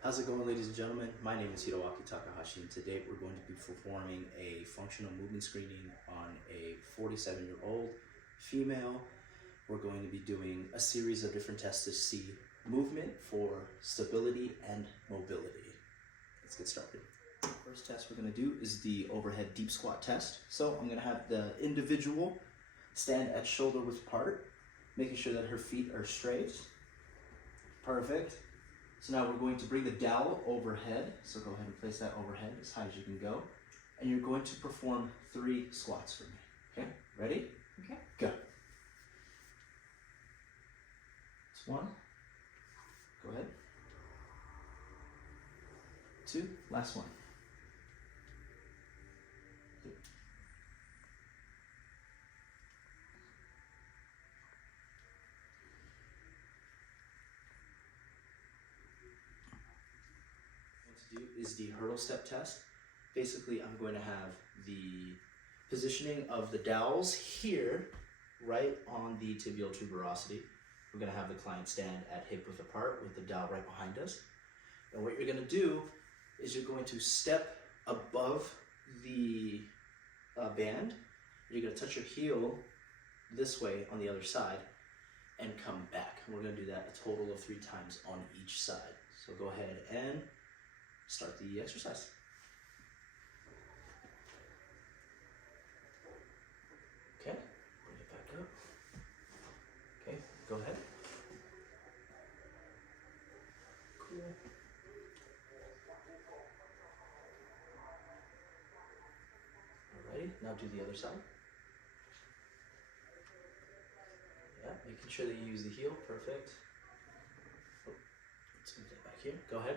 How's it going, ladies and gentlemen? My name is Hiroaki Takahashi, and today we're going to be performing a functional movement screening on a 47-year-old female. We're going to be doing a series of different tests to see movement for stability and mobility. Let's get started. The first test we're going to do is the overhead deep squat test. So I'm going to have the individual stand at shoulder width apart, making sure that her feet are straight. Perfect. So now we're going to bring the dowel overhead. So go ahead and place that overhead as high as you can go. And you're going to perform 3 squats for me. Okay, ready? Okay. Go. That's 1. Go ahead. 2, last one. 3. What to do is the hurdle step test. Basically, I'm going to have the positioning of the dowels here, right on the tibial tuberosity. We're going to have the client stand at hip width apart with the dowel right behind us. And what you're going to do is you're going to step above the band. You're going to touch your heel this way on the other side and come back. And we're going to do that a total of 3 times on each side. So go ahead and start the exercise. Okay, bring it back up. Okay, go ahead. Cool. Alrighty, now do the other side. Yeah, making sure that you use the heel, perfect. Oh, let's move that back here, go ahead.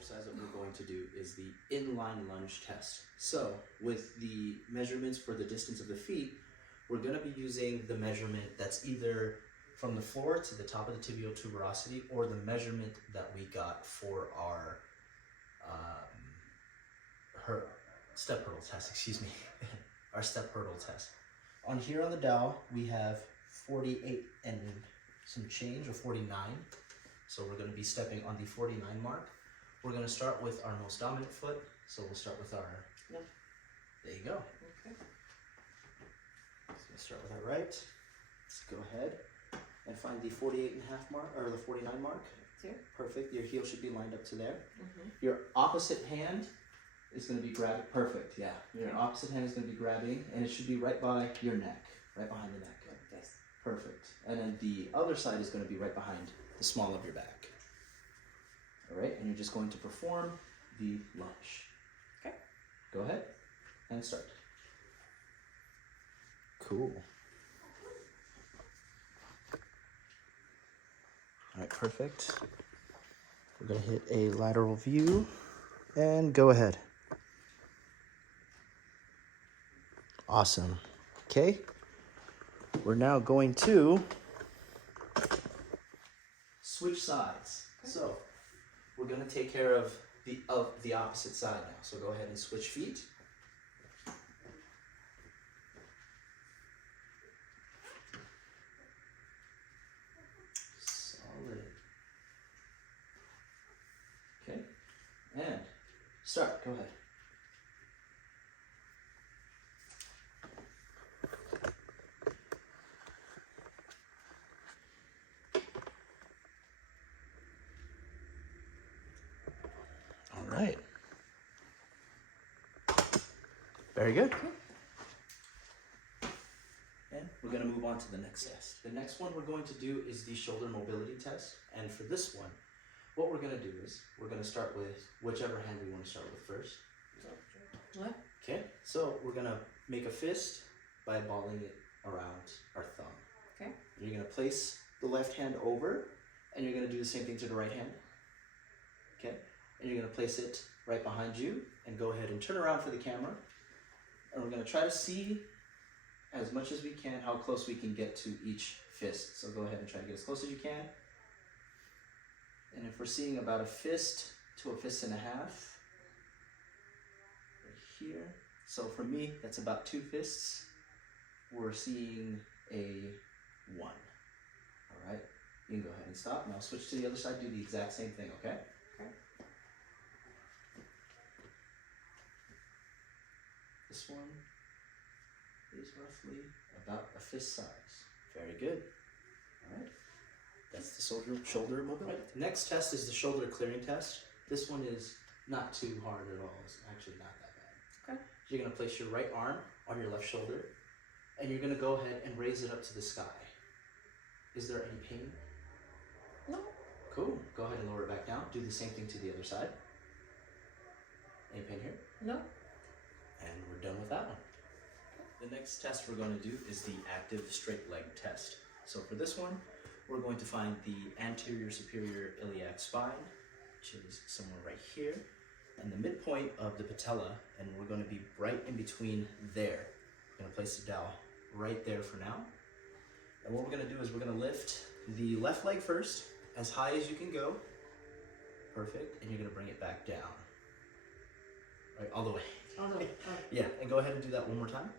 Exercise that we're going to do is the inline lunge test. So with the measurements for the distance of the feet, we're going to be using the measurement that's either from the floor to the top of the tibial tuberosity or the measurement that we got for our step hurdle test, excuse me, our step hurdle test. On here on the dowel, we have 48 and some change, or 49. So we're going to be stepping on the 49 mark. We're going to start with our most dominant foot. So we'll start with our left. There you go. Okay. So we'll start with our right. Let's go ahead and find the 48.5 mark, or the 49 mark. Here. Perfect. Your heel should be lined up to there. Mm-hmm. Your opposite hand is going to be grabbing. Perfect. Yeah. Your opposite hand is going to be grabbing, and it should be right by your neck, right behind the neck. Like this. Perfect. And then the other side is going to be right behind the small of your back. All right, and you're just going to perform the lunge. Okay. Go ahead and start. Cool. All right, perfect. We're gonna hit a lateral view and go ahead. Awesome. Okay. We're now going to switch sides. Okay. So we're going to take care of the opposite side now. So go ahead and switch feet. Solid. Okay. And start. Go ahead. Right. Very good. And we're going to move on to the next test. The next one we're going to do is the shoulder mobility test. And for this one, what we're going to do is we're going to start with whichever hand we want to start with first. What? Okay. So we're going to make a fist by balling it around our thumb. Okay. You're you're gonna place the left hand over, and you're gonna do the same thing to the right hand. Okay, and you're gonna place it right behind you, and go ahead and turn around for the camera. And we're gonna try to see as much as we can how close we can get to each fist. So go ahead and try to get as close as you can. And if we're seeing about a fist to a fist and a half, right here. So for me, that's about 2 fists. We're seeing a 1. All right, you can go ahead and stop. Now switch to the other side, do the exact same thing, okay? Okay. This one is roughly about a fist size. Very good. All right. That's the shoulder mobility. Right. Next test is the shoulder clearing test. This one is not too hard at all. It's actually not that bad. Okay. You're gonna place your right arm on your left shoulder, and you're gonna go ahead and raise it up to the sky. Is there any pain? No. Cool. Go ahead and lower it back down. Do the same thing to the other side. Any pain here? No. And we're done with that one. The next test we're going to do is the active straight leg test. So for this one, we're going to find the anterior superior iliac spine, which is somewhere right here, and the midpoint of the patella, and we're going to be right in between there. We're going to place the dowel right there for now. And what we're going to do is we're going to lift the left leg first, as high as you can go. Perfect. And you're going to bring it back down. Right, all the way. Oh, no. Oh. Yeah, and go ahead and do that one more time.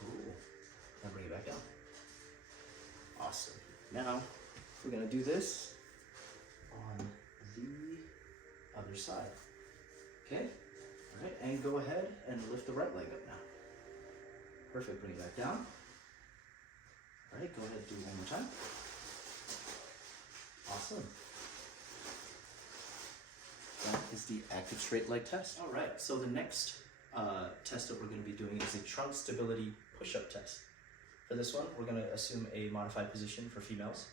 Cool. Now bring it back down. Awesome. Now, we're going to do this on the other side. Okay? All right, and go ahead and lift the right leg up now. Perfect. Bring it back down. All right, go ahead and do it one more time. Awesome. That is the active straight leg test. All right, so the next test that we're going to be doing is a trunk stability push-up test. For this one, we're going to assume a modified position for females,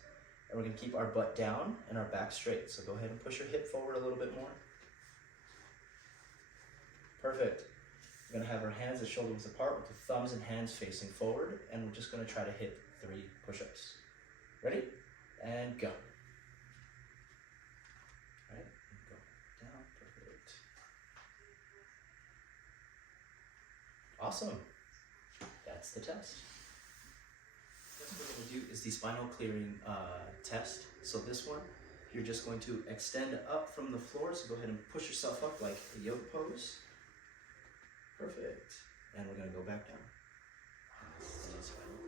and we're going to keep our butt down and our back straight. So go ahead and push your hip forward a little bit more. Perfect. We're going to have our hands at shoulder width apart with the thumbs and hands facing forward, and we're just going to try to hit 3 push-ups. Ready? And go. Right, and go down, perfect. Awesome. That's the test. What we're going to do is the spinal clearing test. So this one, you're just going to extend up from the floor. So go ahead and push yourself up like a yoga pose. Perfect. And we're going to go back down.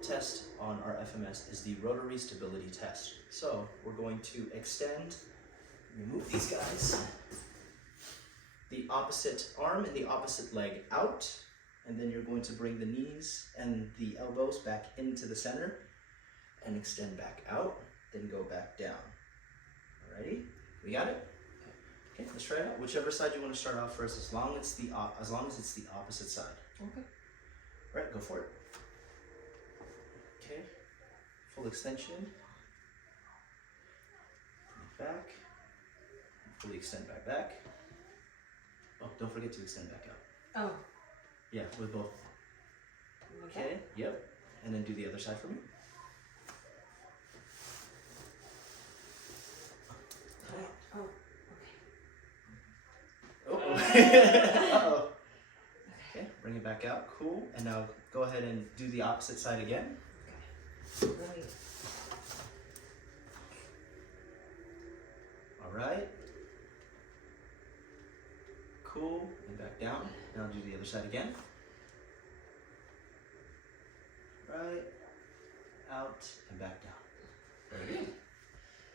The test on our FMS is the rotary stability test. So we're going to extend, remove these guys, the opposite arm and the opposite leg out, and then you're going to bring the knees and the elbows back into the center and extend back out, then go back down. Alrighty, we got it? Okay, let's try it out. Whichever side you want to start off first, as long as it's the opposite side. Okay. Right, go for it. Okay, full extension. Bring it back. Fully extend back. Oh, don't forget to extend back out. Oh. Yeah, with both. Okay, yep. And then do the other side for me. Oh, Oh. okay. Uh-oh. Okay, bring it back out. Cool. And now go ahead and do the opposite side again. Okay. Brilliant. All right. Cool. And back down. Now do the other side again. Right. Out and back down. Very good.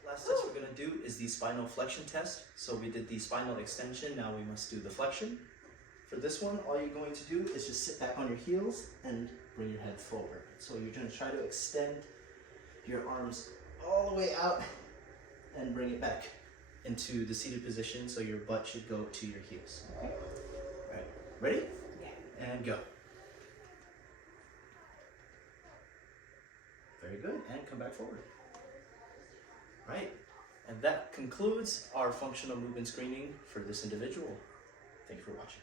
Last test we're going to do is the spinal flexion test. So we did the spinal extension, now we must do the flexion. For this one, all you're going to do is just sit back on your heels and bring your head forward. So you're going to try to extend your arms all the way out and bring it back into the seated position, so your butt should go to your heels. Okay? All right, ready? Yeah. And go. Very good, and come back forward. Right, and that concludes our functional movement screening for this individual. Thank you for watching.